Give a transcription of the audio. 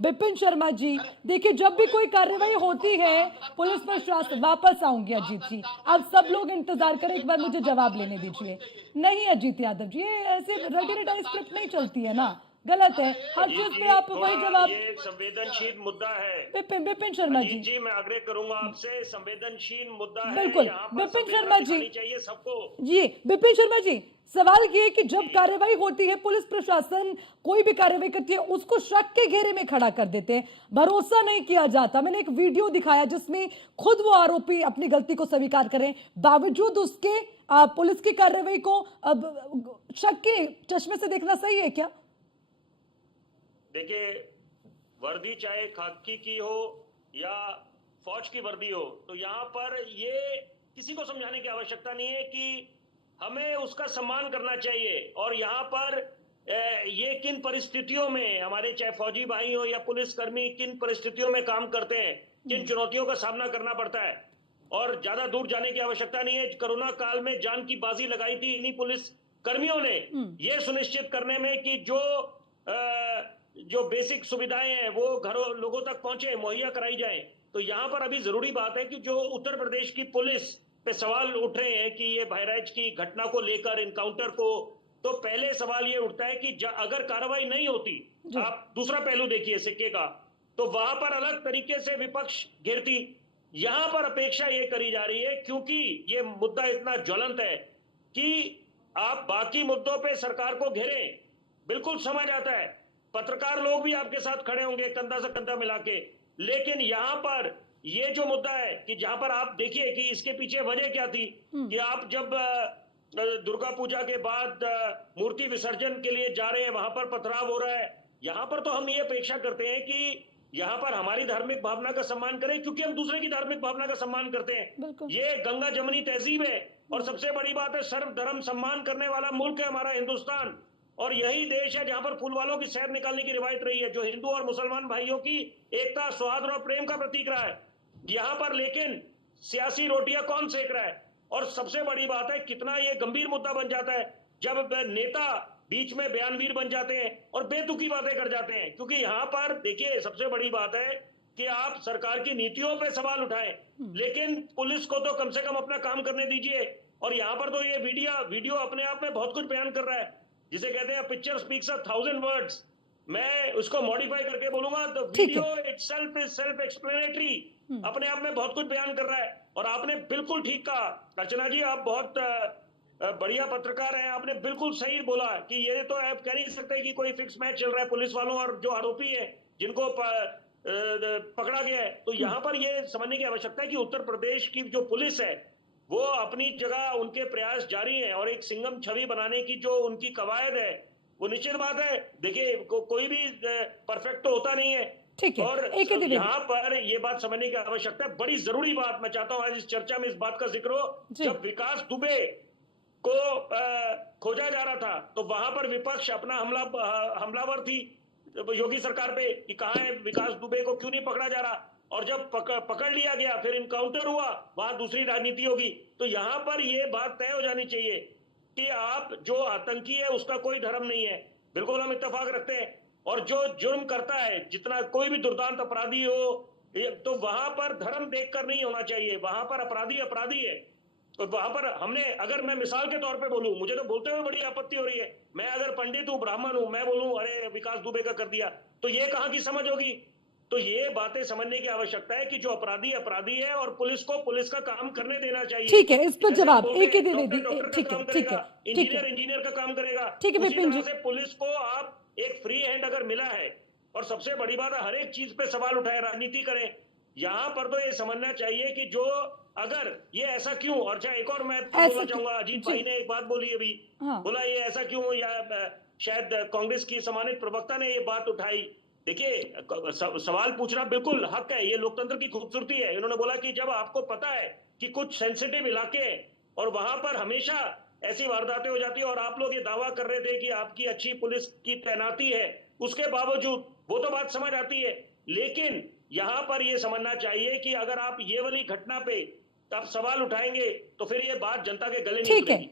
विपिन शर्मा जी, देखिए जब भी कोई कार्रवाई होती है पुलिस प्रशासन, वापस आऊंगी अजीत जी, आप सब लोग इंतजार करें, एक बार मुझे जवाब लेने दीजिए। नहीं अजीत यादव जी, ये ऐसे रेडी रिटाई स्क्रिप्ट नहीं चलती है ना, गलत है। हर अजीत चीज पे जी, आप वही थोड़ा जवाब। ये संवेदनशील मुद्दा है। विपिन शर्मा अजीत जी, जी, मैं आग्रह करूंगा आपसे, संवेदनशील मुद्दा है, बिल्कुल। यहाँ पर विपिन संवेदना शर्मा जी, दिखानी चाहिए सबको। जी विपिन शर्मा जी, सवाल ये है कि जब जी, कार्रवाई होती है पुलिस प्रशासन कोई भी कार्रवाई करती है उसको शक के घेरे में खड़ा कर देते हैं, भरोसा नहीं किया जाता। मैंने एक वीडियो दिखाया जिसमें खुद वो आरोपी अपनी गलती को स्वीकार करें, बावजूद उसके पुलिस की कार्रवाई को अब शक के चश्मे से देखना सही है क्या? देखिए, वर्दी चाहे खाकी की हो या फौज की वर्दी हो, तो यहाँ पर ये किसी को समझाने की आवश्यकता नहीं है कि हमें उसका सम्मान करना चाहिए। और यहाँ पर ये किन परिस्थितियों में हमारे चाहे फौजी भाई हो या पुलिसकर्मी किन परिस्थितियों में काम करते हैं, किन चुनौतियों का सामना करना पड़ता है। और ज्यादा दूर जाने की आवश्यकता नहीं है। कोरोना काल में जान की बाजी लगाई थी इन्हीं पुलिस कर्मियों ने, ये सुनिश्चित करने में कि जो बेसिक सुविधाएं हैं वो घरों लोगों तक पहुंचे, मुहैया कराई जाए। तो यहाँ पर अभी जरूरी बात है कि जो उत्तर प्रदेश की पुलिस पे सवाल उठ रहे हैं कि ये बहराइच की घटना को लेकर, इनकाउंटर को, तो पहले सवाल ये उठता है कि अगर कार्रवाई नहीं होती, आप दूसरा पहलू देखिए सिक्के का, तो वहां पर अलग तरीके से विपक्ष घेरती। यहां पर अपेक्षा ये करी जा रही है, क्योंकि ये मुद्दा इतना ज्वलंत है कि आप बाकी मुद्दों पे सरकार को घेरें, बिल्कुल समझ आता है, पत्रकार लोग भी आपके साथ खड़े होंगे कंधा से कंधा मिला के। लेकिन यहां पर ये जो मुद्दा है कि जहां पर आप देखिए कि इसके पीछे वजह क्या थी कि आप जब दुर्गा पूजा के बाद मूर्ति विसर्जन के लिए जा रहे हैं, वहां पर पथराव हो रहा है। यहां पर तो हम ये अपेक्षा करते हैं कि यहां पर हमारी धार्मिक भावना का सम्मान करें, क्योंकि हम दूसरे की धार्मिक भावना का सम्मान करते हैं। ये गंगा जमनी तहजीब है। और सबसे बड़ी बात है, सर्व धर्म सम्मान करने वाला मुल्क है हमारा हिंदुस्तान। और यही देश है जहां पर फूल वालों की सैर निकालने की रिवायत रही है, जो हिंदू और मुसलमान भाइयों की एकता, सौहार्द और प्रेम का प्रतीक रहा है। यहां पर लेकिन सियासी रोटियां कौन सेक रहा है? और सबसे बड़ी बात है, कितना ये गंभीर मुद्दा बन जाता है जब नेता बीच में बयानवीर बन जाते हैं और बेतुकी बातें कर जाते हैं। क्योंकि यहां पर देखिए, सबसे बड़ी बात है कि आप सरकार की नीतियों पे सवाल उठाएं, लेकिन पुलिस को तो कम से कम अपना काम करने दीजिए। और यहां पर तो ये वीडियो अपने आप में बहुत कुछ बयान कर रहा है, जिसे कहते हैं पिक्चर स्पीक्स 1,000 वर्ड्स। मैं उसको मॉडिफाई करके बोलूंगा, the video itself is self explanatory, अपने आप में बहुत कुछ बयान कर रहा है। और आपने बिल्कुल ठीक कहा अर्चना जी, आप बहुत बढ़िया पत्रकार हैं, आपने बिल्कुल सही बोला कि ये तो आप कह नहीं सकते कि कोई फिक्स मैच चल रहा है पुलिस वालों और जो आरोपी है जिनको पकड़ा गया है। तो यहाँ पर ये समझने की आवश्यकता है कि उत्तर प्रदेश की जो पुलिस है वो अपनी जगह, उनके प्रयास जारी हैं, और एक सिंघम छवि बनाने की जो उनकी कवायद है वो निश्चित बात है। देखिए, कोई भी परफेक्ट तो होता नहीं है। ठीक है, और एक ही यहाँ पर ये बात समझने की आवश्यकता है, बड़ी जरूरी बात मैं चाहता हूं आज इस चर्चा में इस बात का जिक्र हो। जब विकास दुबे को खोजा जा रहा था तो वहां पर विपक्ष अपना हमलावर थी योगी सरकार पे कि कहां है विकास दुबे, को क्यों नहीं पकड़ा जा रहा। और जब पकड़ लिया गया, फिर इनकाउंटर हुआ, वहां दूसरी राजनीति होगी। तो यहां पर यह बात तय हो जानी चाहिए कि आप जो आतंकी है उसका कोई धर्म नहीं है, बिल्कुल हम इत्तेफाक रखते हैं। और जो जुर्म करता है, जितना कोई भी दुर्दांत अपराधी हो, तो वहां पर धर्म देखकर नहीं होना चाहिए, वहां पर अपराधी अपराधी है। तो वहां पर हमने, अगर मैं मिसाल के तौर पे बोलूं, मुझे तो बोलते हुए बड़ी आपत्ति हो रही है, मैं अगर पंडित हूं, ब्राह्मण हूं, मैं बोलूं अरे विकास दुबे का कर दिया, तो ये कहां की समझ होगी? तो ये बातें समझने की आवश्यकता है कि जो अपराधी अपराधी है और पुलिस को पुलिस का काम करने देना चाहिए। ठीक है, इस पर जैसे हम जवाब बोलते एक ही हैं, दे डॉक्टर दी। डॉक्टर का ठीक है, काम ठीक करेगा, है, ठीक है, इंजीनियर इंजीनियर का काम करेगा, ठीक है उसी विपिन तरह जी। से पुलिस को आप एक फ्री हैंड अगर मिला है, और सबसे बड़ी बात है हर एक चीज पे सवाल उठाए, राजनीति करें। यहां पर तो ये समझना चाहिए कि जो, अगर ये ऐसा क्यों, और चाहे एक और मैं बोलना चाहूंगा, अजीत भाई ने एक बात बोली अभी, बोला ये ऐसा क्यों, या शायद कांग्रेस की सम्मानित प्रवक्ता ने ये बात उठाई। देखिए, सवाल पूछना बिल्कुल हक है, ये लोकतंत्र की खूबसूरती है। इन्होंने बोला कि जब आपको पता है कि कुछ सेंसिटिव इलाके हैं और वहां पर हमेशा ऐसी वारदातें हो जाती है, और आप लोग ये दावा कर रहे थे कि आपकी अच्छी पुलिस की तैनाती है, उसके बावजूद, वो तो बात समझ आती है। लेकिन यहां पर यह समझना चाहिए कि अगर आप ये वाली घटना पे आप सवाल उठाएंगे तो फिर ये बात जनता के गले नहीं उतरेगी।